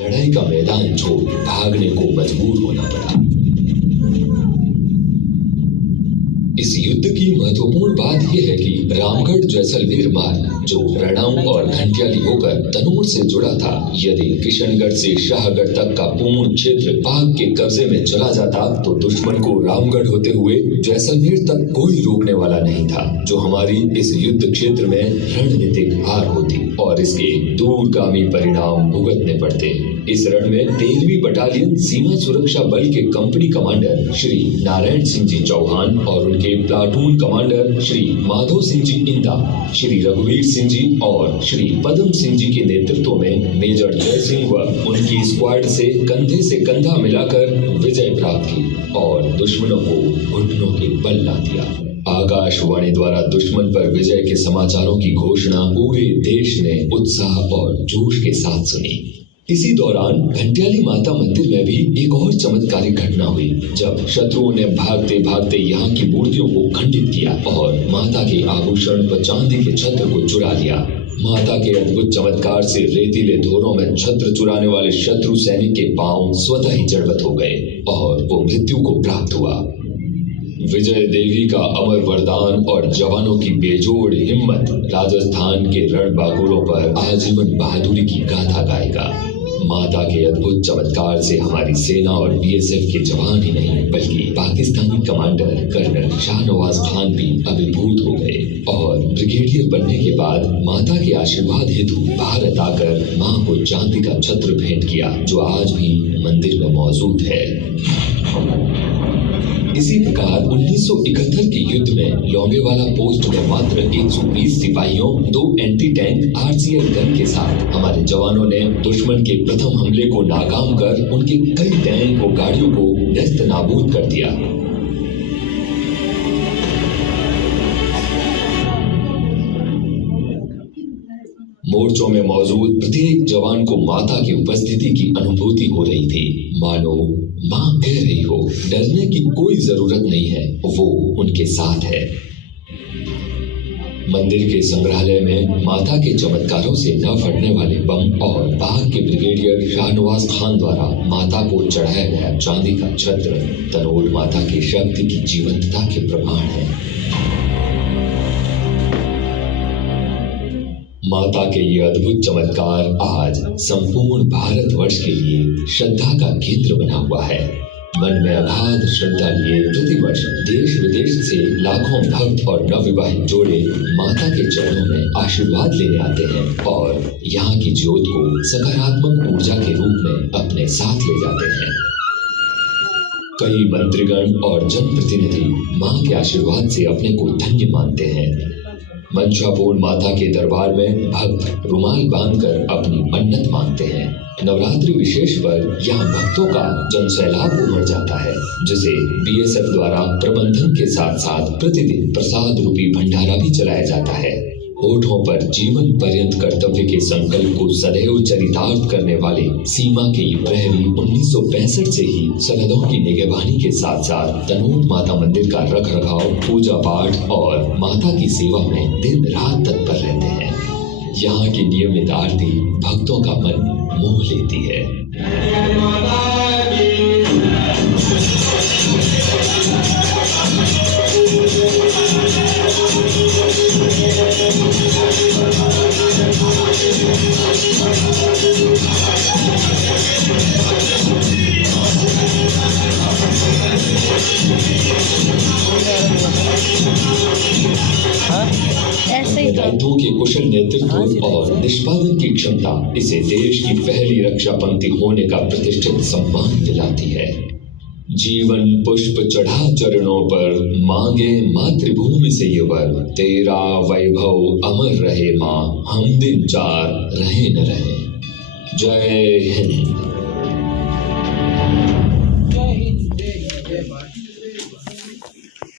लड़ाई का मैदान छोड़ भागने को मजबूर होना पड़ा। इस युद्ध की महत्वपूर्ण बात यह है कि रामगढ़ जैसलमेर मार्ग जो रणाऊ और घंटियाली होकर तनोर से जुड़ा था, यदि किशनगढ़ से शाहगढ़ तक का पूर्ण क्षेत्र पाक के कब्जे में चला जाता तो दुश्मन को रामगढ़ होते हुए जैसलमेर तक कोई रोकने वाला नहीं था, जो हमारी इस युद्ध क्षेत्र में रणनीतिक हार होती और इसके दूरगामी परिणाम भुगतने पड़ते। इस रण में 13वीं बटालियन सीमा सुरक्षा बल के कंपनी कमांडर श्री नारायण सिंह जी चौहान और उनके प्लाटून कमांडर श्री माधो सिंह जी इंदा, श्री रघुवीर सिंह जी और श्री पदम सिंह जी के नेतृत्व में मेजर जय सिंह व उनकी स्क्वाड से कंधा मिलाकर विजय प्राप्त की और दुश्मनों को घुटनों के बल ला दिया। आकाशवाणी द्वारा दुश्मन पर विजय के समाचारों की घोषणा पूरे देश ने उत्साह और जोश के साथ सुनी। इसी दौरान घंटियाली माता मंदिर में भी एक और चमत्कारिक घटना हुई, जब शत्रुओं ने भागते भागते यहाँ की मूर्तियों को खंडित किया और माता के आभूषण व चांदी के छत्र को चुरा लिया। माता के अद्भुत चमत्कार से रेतीले धोरों में छत्र चुराने वाले शत्रु सैनिक के पांव स्वतः ही जड़वत हो गए और वो मृत्यु को प्राप्त हुआ। विजय देवी का अमर वरदान और जवानों की बेजोड़ हिम्मत राजस्थान के रणबांकुरों पर आजीवन बहादुरी की गाथा गाएगा। माता के अद्भुत चमत्कार से हमारी सेना और बीएसएफ के जवान ही नहीं बल्कि पाकिस्तानी कमांडर कर्नल शाहनवाज खान भी अभिभूत हो गए और ब्रिगेडियर बनने के बाद माता के आशीर्वाद हेतु भारत आकर मां को चांदी का छत्र भेंट किया, जो आज भी मंदिर में मौजूद है। इसी प्रकार 1971 के युद्ध में लोंगेवाला पोस्ट में मात्र 120 सिपाहियों, 2 एंटी टैंक आरसीएल गन के साथ हमारे जवानों ने दुश्मन के प्रथम हमले को नाकाम कर उनके कई टैंक और गाड़ियों को नेस्त नाबूद कर दिया। मोर्चों में मौजूद प्रत्येक जवान को माता की उपस्थिति की अनुभूति हो रही थी, मानो मां कह रही हो, डरने की कोई जरूरत नहीं है, वो उनके साथ है। मंदिर के संग्रहालय में माता के चमत्कारों से न फटने वाले बम और पाक के ब्रिगेडियर शाहनवाज खान द्वारा माता को चढ़ाया गया चांदी का छत्र तनोर माता की शक्ति की जीवंतता के प्रमाण है। माता के ये अद्भुत चमत्कार आज संपूर्ण भारतवर्ष के लिए श्रद्धा का केंद्र बना हुआ है। मन में अगाध श्रद्धा लिए प्रतिवर्ष देश विदेश से लाखों भक्त और नवविवाहित जोड़े माता के चरणों में आशीर्वाद लेने आते हैं और यहाँ की ज्योत को सकारात्मक ऊर्जा के रूप में अपने साथ ले जाते हैं। कई मंत्रीगण और जनप्रतिनिधि मां के आशीर्वाद से अपने को धन्य मानते हैं। मंशापूर्ण माता के दरबार में भक्त रुमाल बांधकर अपनी मन्नत मांगते हैं। नवरात्रि विशेष पर यहाँ भक्तों का जनसैलाब उमड़ जाता है, जिसे बीएसएफ द्वारा प्रबंधन के साथ साथ प्रतिदिन प्रसाद रूपी भंडारा भी चलाया जाता है। होठों पर जीवन पर्यंत कर्तव्य के संकल्प को सदैव चरितार्थ करने वाले सीमा के ये प्रहरी 1965 से ही सरहदों की निगरानी के साथ साथ तनोट माता मंदिर का रख रखाव, पूजा पाठ और माता की सेवा में दिन रात तत्पर रहते हैं। यहाँ की नियमित आरती भक्तों का मन मोह लेती है। दलों के कुशल नेतृत्व और निष्पादन की क्षमता इसे देश की पहली रक्षा पंक्ति होने का प्रतिष्ठित सम्मान दिलाती है। जीवन पुष्प चढ़ा चरणों पर, मांगे मातृभूमि से ये वर, तेरा वैभव अमर रहे मां, हम दिन चार रहे न रहे। जय हिंद।